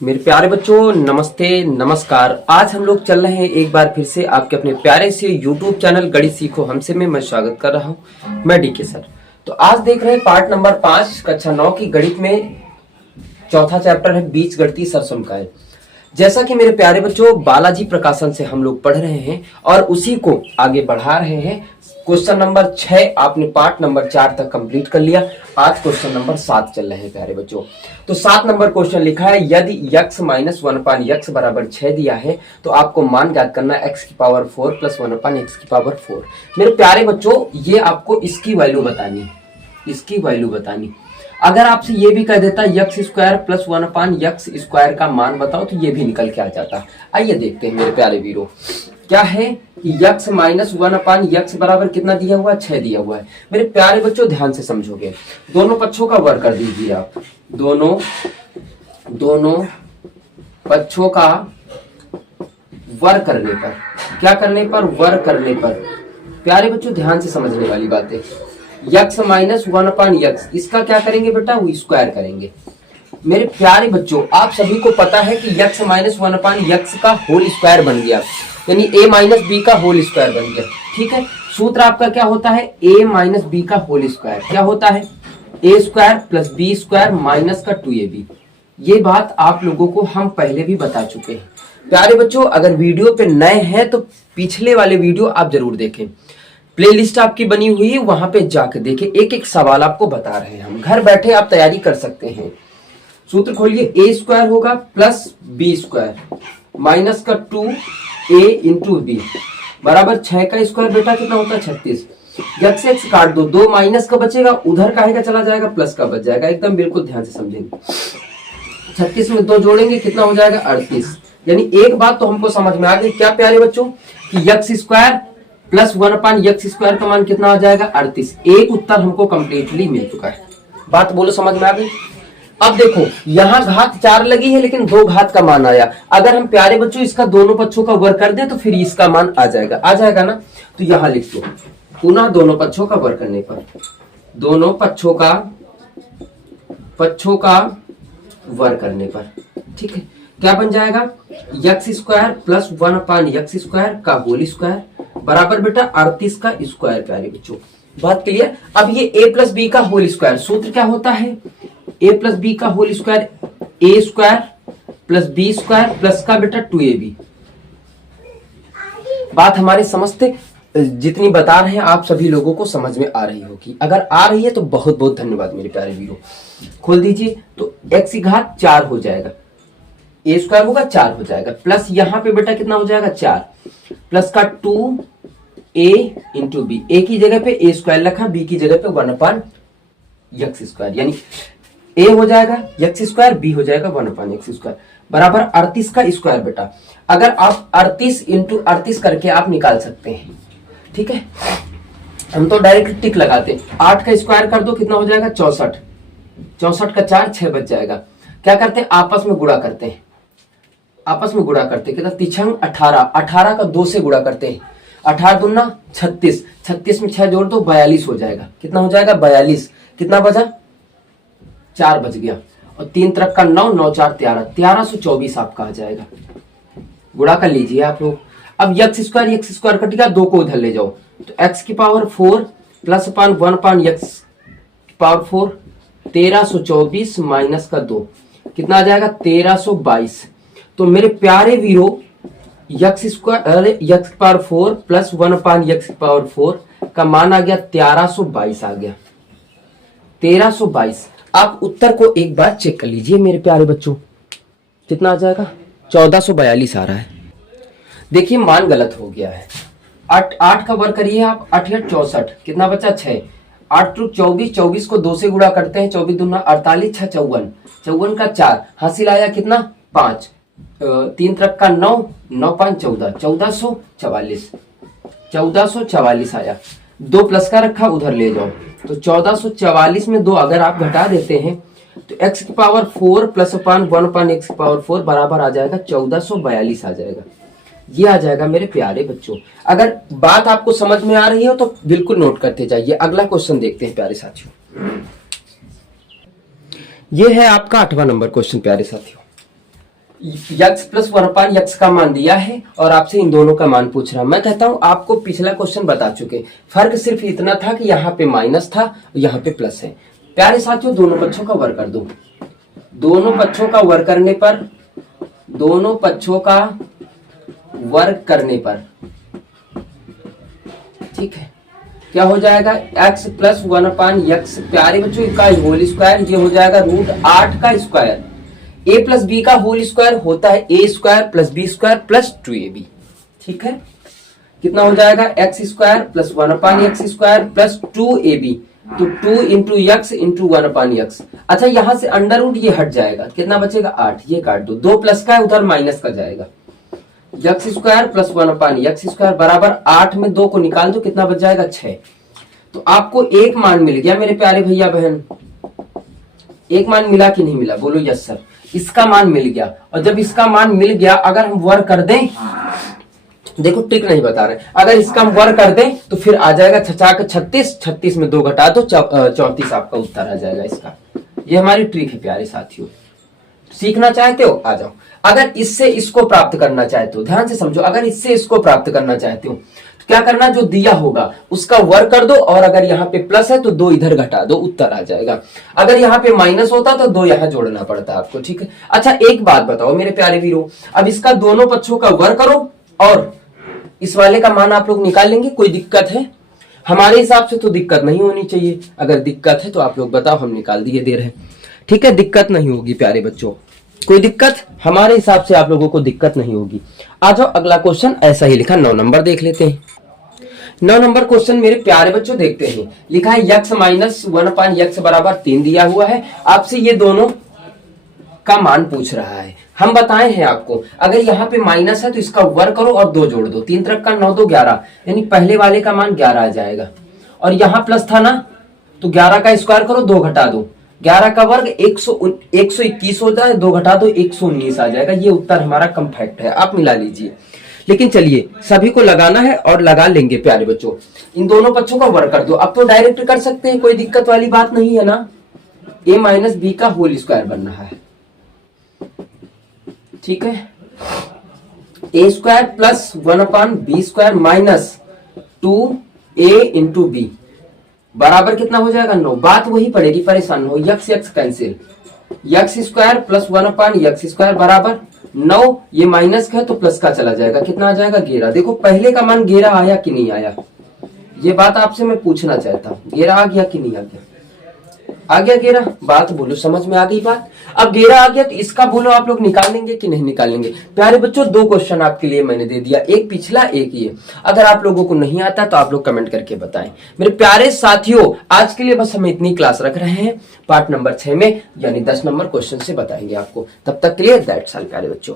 मेरे प्यारे बच्चों, नमस्ते नमस्कार। आज हम लोग चल रहे हैं एक बार फिर से आपके अपने प्यारे से YouTube चैनल गणित सीखो हमसे में मैं स्वागत कर रहा हूं, मैं डीके सर। तो आज देख रहे हैं पार्ट नंबर 5 कक्षा 9 की गणित में चौथा चैप्टर है बीजगणितीय सरसमकाय। जैसा कि मेरे प्यारे बच्चों बालाजी प्रकाशन से हम लोग पढ़ रहे हैं और उसी को आगे बढ़ा रहे हैं। क्वेश्चन नंबर 6 आपने पार्ट नंबर 4 तक कंप्लीट कर लिया। आज क्वेश्चन नंबर 7 चल रहे हैं प्यारे बच्चों। तो 7 नंबर क्वेश्चन लिखा है, यदि x माइनस 1/x बराबर 6 दिया है तो आपको मान ज्ञात करना है x की पावर 4 प्लस 1/x की पावर 4। मेरे प्यारे बच्चों ये आपको इसकी वैल्यू बतानी, इसकी वैल्यू बतानी। अगर आपसे ये भी कह देता x square plus 1/x square का मान बताओ तो ये भी निकल के आ जाता। आइए देखते हैं मेरे प्यारे वीरों, क्या है कि x माइनस 1/x बराबर कितना दिया हुआ है, 6 दिया हुआ है। मेरे प्यारे बच्चों ध्यान से समझोगे, दोनों पक्षों का वर्ग कर दीजिए आप। दोनों पक्षों का वर्ग करने पर, क्या करने पर, वर्ग करने पर। प्यारे बच्चों ध्यान से समझने वाली बात है। x माइनस 1/x इसका क्या करेंगे बेटा, वो स्क्वायर करेंगे। मेरे प्यारे बच्चों आप सभी को पता है कि x माइनस 1/x का होल स्क्वायर बन गया, यानी a माइनस बी का होल स्क्वायर बन गया। ठीक है, सूत्र आपका क्या होता है, a माइनस बी का होल स्क्वायर क्या होता है, a square plus B square minus का 2ab। ये बात आप लोगों को हम पहले भी बता चुके हैं। प्यारे बच्चों अगर वीडियो पे नए हैं तो पिछले वाले वीडियो आप जरूर देखें, प्लेलिस्ट आपकी बनी हुई है, वहां पे जाके देखें। एक एक सवाल आपको बता रहे हैं हम, घर बैठे आप तैयारी कर सकते हैं। सूत्र खोलिए, a स्क्वायर होगा प्लस बी स्क्वायर माइनस का 2a इंटू बी बराबर 6 का स्क्वायर बेटा कितना होता है 36। x से x काट दो, 2 माइनस का बचेगा, उधर काहे का चला जाएगा, प्लस का बच जाएगा। एकदम बिल्कुल ध्यान से समझेंगे। 36 में 2 जोड़ेंगे कितना हो जाएगा 38। यानी एक बात तो हमको समझ में आ गई क्या प्यारे बच्चों, कि x square plus 1/x square का मान कितना आ जाएगा 38। एक उत्तर हमको कंप्लीटली मिल चुका है। बात बोलो समझ में आ गई। अब देखो यहाँ घात 4 लगी है लेकिन 2 घात का मान आया। अगर हम प्यारे बच्चों इसका दोनों पक्षों का वर्ग कर दें तो फिर इसका मान आ जाएगा ना। तो यहाँ लिख दो पुनः दोनों पक्षों का वर्ग करने पर, दोनों पक्षों का वर्ग करने पर, ठीक है, क्या बन जाएगा x square plus 1/x square का होल स्क्वायर बराबर बेटा 38 का स्क्वायर। प्यारे बच्चों बात क्लियर। अब ये a प्लस बी का होल स्क्वायर, सूत्र क्या होता है, a प्लस बी का whole square, a square plus B square plus का बेटा 2ab। बात हमारे समझते जितनी बता रहे हैं आप सभी लोगों को समझ में आ रही होगी। अगर आ रही है तो बहुत बहुत धन्यवाद मेरे प्यारे वीरों। खोल दीजिए तो x की घात 4 हो जाएगा, a स्क्वायर होगा 4 हो जाएगा, प्लस यहाँ पे बेटा कितना हो जाएगा 4 प्लस का 2a इंटू बी। a की जगह पे a स्क्वायर रखा, b की जगह पे 1/x स्क्वायर, यानी a हो जाएगा x स्क्वायर, b हो जाएगा 1/x स्क्वायर बराबर 38 का स्क्वायर। बेटा अगर आप 38 इंटू 38 करके आप निकाल सकते हैं, ठीक है। हम तो डायरेक्ट टिक लगाते हैं। 8 का स्क्वायर कर दो कितना हो जाएगा 64, 64 का 4 6 बच जाएगा। क्या करते हैं आपस में गुणा करते हैं, आपस में गुणा करते हैं कितना 3 18, 18 का 2 से गुणा करते हैं, 18 दूना 36, 36 में 6 जोड़ दो 42 हो जाएगा। कितना हो जाएगा 42, कितना बचा 4 बच गया, और 3 तरफ का 9, 9 4 13, 1324 आपका आ जाएगा। गुणा कर लीजिए आप लोग। अब x स्क्वायर कटेगा, 2 को उधर ले जाओ तो x की पावर 4 प्लस 1/x की पावर 4 1324 माइनस का 2 कितना आ जाएगा 1322। तो मेरे प्यारे वीरों x स्क्वायर x की पावर 4 प्लस 1/x की पावर 4 का मान आ गया 1322 आ गया 1322। आप उत्तर को एक बार चेक कर लीजिए मेरे प्यारे बच्चों, कितना आ जाएगा 1442 आ रहा है। देखिए मान गलत हो गया है। 8 का वर्ग करिए आप, 8 या 64 कितना बचा 6, 8 टू 24, 24 को 2 से गुणा करते हैं, 24 दूना 48, 6 54, 54 का 4 हासिल आया कितना 5, 3 तरफ का 9, 9 5 14, 1444, 1444 आया। 2 प्लस का रखा उधर ले जाओ तो 1444 में 2 अगर आप घटा देते हैं तो x की पावर 4 प्लस 1/x की पावर 4 बराबर आ जाएगा 1442 आ जाएगा। ये आ जाएगा मेरे प्यारे बच्चों। अगर बात आपको समझ में आ रही हो तो बिल्कुल नोट करते जाइए। अगला क्वेश्चन देखते हैं प्यारे साथियों। ये है आपका 8वां नंबर क्वेश्चन प्यारे साथियों। यक्स प्लस 1 यक्स का मान दिया है और आपसे इन दोनों का मान पूछ रहा। मैं कहता हूं आपको पिछला क्वेश्चन बता चुके, फर्क सिर्फ इतना था कि यहाँ पे माइनस था, यहाँ पे प्लस है। प्यारे साथियों दोनों पक्षों का वर्ग कर दो। दोनों पक्षों का वर्ग करने पर, दोनों पक्षों का वर्ग करने पर, ठीक है, क्या हो जाएगा, x प्लस 1/x। प्यारे बच्चों का होल स्क्वायर, ये हो जाएगा √8 का स्क्वायर। a प्लस बी का होल स्क्वायर होता है a square plus B square plus 2ab। ठीक है, कितना हो जाएगा, x square plus 1/x square plus 2ab। तो 2 इंटू यक्स इंटू 1/x। अच्छा यहां से अंडर रूट ये हट जाएगा, कितना बचेगा 8, ये काट दो, 2 प्लस का है उधर माइनस का जाएगा। X square plus 1/x square बराबर 8 में 2 को निकाल दो, कितना बच जाएगा 6। तो आपको एक मान मिल गया मेरे प्यारे भैया बहन। एक मान मिला कि नहीं मिला, बोलो यस सर। इसका मान मिल गया, और जब इसका मान मिल गया अगर हम वर्क कर दें, देखो ट्रिक नहीं बता रहे, अगर इसका हम वर्क कर दें तो फिर आ जाएगा 36, 36 में 2 घटा दो 34 आपका उत्तर आ जाएगा इसका। ये हमारी ट्रिक है प्यारे साथियों। सीखना चाहते हो आ जाओ। अगर इससे इसको प्राप्त करना चाहते हो, ध्यान से समझो, अगर इससे इसको प्राप्त करना चाहते हो तो क्या करना, जो दिया होगा उसका वर्क कर दो, और अगर यहाँ पे प्लस है तो 2 इधर घटा दो, उत्तर आ जाएगा। अगर यहाँ पे माइनस होता तो 2 यहाँ जोड़ना पड़ता आपको। ठीक है, अच्छा एक बात बताओ मेरे प्यारे वीरों, अब इसका दोनों पक्षों का वर्क करो और इस वाले का मान आप लोग निकाल लेंगे। कोई दिक्कत है? हमारे हिसाब से तो दिक्कत नहीं होनी चाहिए, अगर दिक्कत है तो आप लोग बताओ, हम निकाल दिए दे रहे हैं। ठीक है, दिक्कत नहीं होगी प्यारे बच्चों, कोई दिक्कत हमारे हिसाब से आप लोगों को दिक्कत नहीं होगी। आ जाओ अगला क्वेश्चन, ऐसा ही लिखा 9 नंबर देख लेते हैं। 9 नंबर क्वेश्चन मेरे प्यारे बच्चों देखते हैं, लिखा है यक्स माइनस 1/x बराबर 3 दिया हुआ है। आपसे ये दोनों का मान पूछ रहा है। हम बताए हैं आपको, अगर यहाँ पे माइनस है तो इसका वर्ग करो और 2 जोड़ दो, 3 3 का 9 2 11, यानी पहले वाले का मान 11 आ जाएगा। और यहाँ प्लस था ना, तो 11 का स्क्वायर करो, 2 घटा दो, 11 का वर्ग 121 होता है, 2 घटा दो 119 आ जाएगा। ये उत्तर हमारा कम्फेक्ट है, आप मिला लीजिए। लेकिन चलिए सभी को लगाना है और लगा लेंगे प्यारे बच्चों। इन दोनों पक्षों का वर्ग कर दो, अब तो डायरेक्ट कर सकते हैं, कोई दिक्कत वाली बात नहीं है ना। a माइनस बी का होल स्क्वायर बन रहा है, ठीक है, a square plus 1/b square minus 2a into B बराबर कितना हो जाएगा 9। बात वही पड़ेगी, परेशान हो, x x cancel, x square plus 1/x square बराबर 9, ये माइनस का है तो प्लस का चला जाएगा, कितना आ जाएगा 11। देखो पहले का मान 11 आया कि नहीं आया, ये बात आपसे मैं पूछना चाहता हूँ, 11 आ गया कि नहीं आ गया, आ गया 11, बात बोलो, समझ में आ गई बात। अब 11 आ गया तो इसका बोलो आप लोग निकालेंगे कि नहीं निकालेंगे। प्यारे बच्चों 2 क्वेश्चन आपके लिए मैंने दे दिया, एक पिछला एक ये। अगर आप लोगों को नहीं आता तो आप लोग कमेंट करके बताएं। मेरे प्यारे साथियों आज के लिए बस हम इतनी क्लास रख रहे हैं, पार्ट नंबर 6 में यानी 10 नंबर क्वेश्चन से बताएंगे आपको। तब तक के लिए दैट्स ऑल प्यारे बच्चों।